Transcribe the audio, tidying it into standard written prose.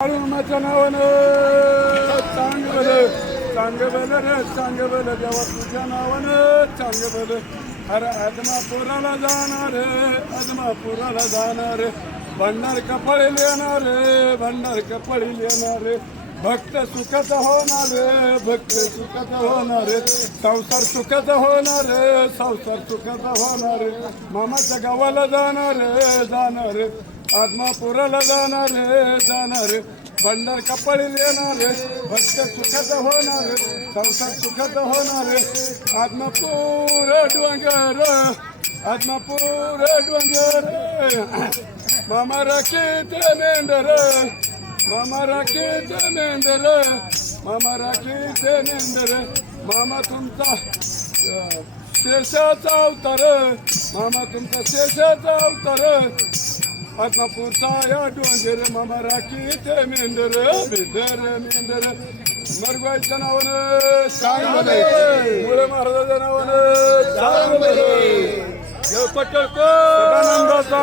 बाळूमाच्या नावानं चांगलं रे देवा तुझ्या नावानं चांगलं अरे आदमापुराला जाणार भंडार कपाळी येणार भक्त सुखाचा होणार संसार सुखाचा होणार मामाच्या गावाला जाणार आदमापुराला जाणार भंडार कपाळी येणार भक्त सुखाचा होणार संसार सुखाचा होणार आदमापूर डोंगर मामा राखीत मेंढर मामा तुमचा शेषाचा अवतार आदमापूरचा या डोंगर मामा राखीत मेंढर मरगवाईच्या नावानं चांगलं मुळे महाराजाच्या नावानं चांगलं सदानंदाचा